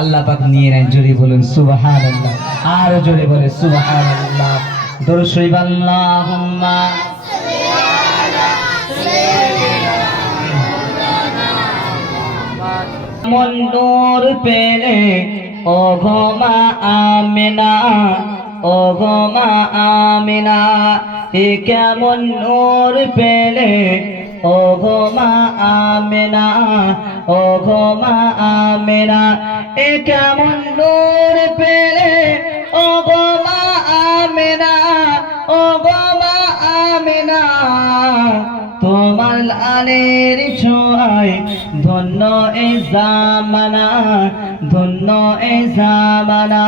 আল্লাহ পাক নিয়ে নেন। জোরে বলুন সুবহানাল্লাহ, আরো জোরে বলে সুবহানাল্লাহ। দরুদ শরীফ আল্লাহুম্মা মন নূর পেলে ও গো মা আমিনা, ও গো মা আমিনা, এ কেমন নূর পেলে ও গো মা আমিনা, ও গো মা আমিনা, এ কেমন নূর পেলে ও গো মা আমিনা, ও গো মা আমিনা, তোমার লালের ছোঁয়ায় ধন্য এ জামানা, ধন্য এ জামানা,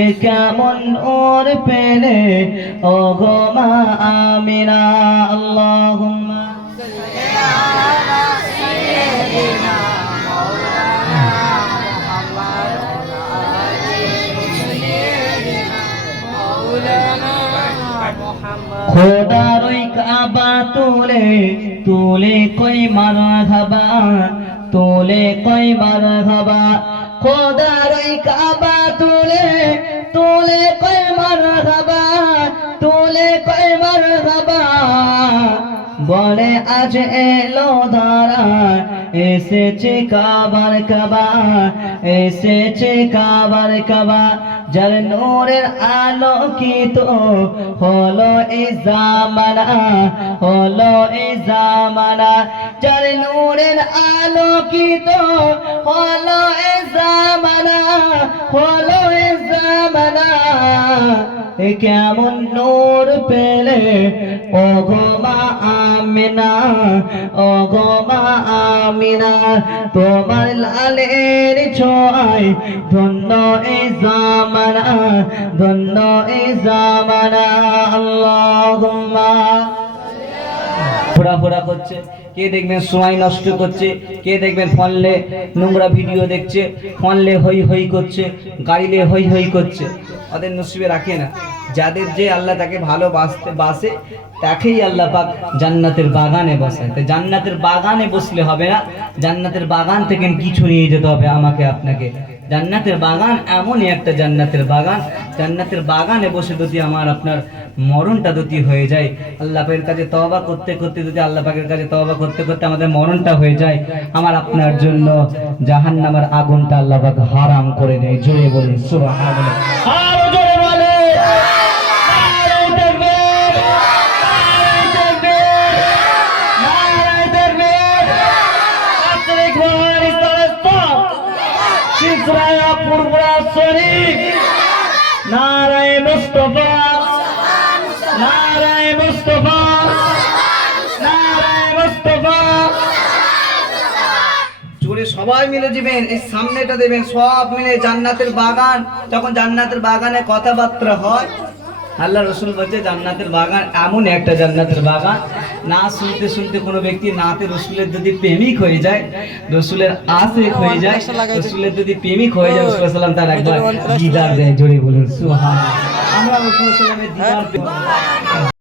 এ কেমন নূর পেলে ও গো মা আমিনা। আল্লাহুম্মা খোদার কাবা তুলে তুলে কই মারহাবা, তুলে কই মারহাবা, খোদার কাবা তুলে তুলে কই মারহাবা, তুলে কই মারহাবা, বলে আজ এলো ধারা, এসেছে কাবার কাবা, এসেছে কাবার কাবা, যার নূরের আলোকিত হলো এই জামানা, হলো এই জামানা, যার নূরের আলোকিত হলো এই জামানা, হলো এই জামানা, এ কেমন নূর পেলে ও গো মা আমিনা, ও গো মা আমিনা, তোমার লালের ছোঁয়ায় ধন্য এই জামানা, ধন্য এই জামানা। আল্লাহুম্মা ঘোরাফোরা করছে, কে দেখবেন সময় নষ্ট করছে, কে দেখবেন ফোনলে নোংরা ভিডিও দেখছে, ফোনলে হই হই করছে, গাড়িলে হই হই করছে, ওদের নসিবে রাখে না। যাদের যে আল্লাহ তাকে ভালোবাসতে বাসে তাকেই আল্লাহ পাক জান্নাতের বাগানে বসায়। তো জান্নাতের বাগানে বসলে হবে না, জান্নাতের বাগান থেকে কিছু নিয়ে যেতে হবে আমাকে আপনাকে। জান্নাতের বাগান এমনই একটা জান্নাতের বাগান, জান্নাতের বাগানে বসে যদি আমার আপনার মরণটা যদি হয়ে যায়, আল্লাহ পাকের কাছে তওবা করতে করতে যদি আল্লাহ পাকের কাছে তওবা করতে করতে আমাদের মরণটা হয়ে যায়, আমার আপনার জন্য জাহান্নামের আগুনটা আল্লাহ পাক হারাম করে দেয়। জোরে বলুন সুবহানাল্লাহ, আরো জোরে বলে নারায়ে মুস্তাফা, নারায়ে মুস্তাফা, নারায়ে মুস্তাফা। জোরে সবাই মিলে দিবেন, এই সামনেটা দেবেন, সব মিলে জান্নাতের বাগান। যখন জান্নাতের বাগানে কথাবার্তা হয়, আল্লাহ রসুল বলছে জান্নাতের বাগান এমন একটা জান্নাতের বাগান, না শুনতে শুনতে কোনো ব্যক্তি নাতে রসুলের যদি প্রেমিক হয়ে যায়, রসুলের আশিক হয়ে যায়, রসুলের যদি প্রেমিক হয়ে যায়, রসুল সাল্লাল্লাহু তাআলা একবার দিদার দেয়। জোরে বলুন সুবহানাল্লাহ। আমরা রসুল সাল্লাল্লাহু আলাইহি ওয়াসাল্লামের দিদার